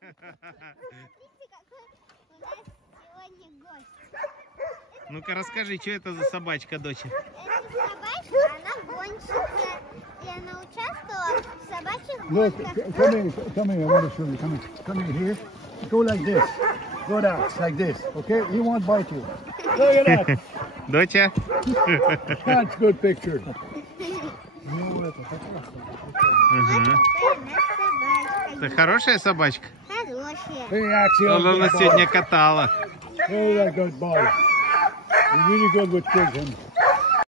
Смотрите, какой у нас сегодня гость. Ну-ка расскажи, что это за собачка, доча? Эта собачка, она гонщица. И она участвовала в собачьих Look, гонках. come here, I want to show you. Come in here. Go like this. Go down, like this, okay? He won't bite you. Look at that. Доча? That's a good picture. Вот Угу. такая у нас собачка. Это хорошая собачка? Хорошая. Hey, actually, Она нас сегодня катала. Very good boy. He's really good with kids.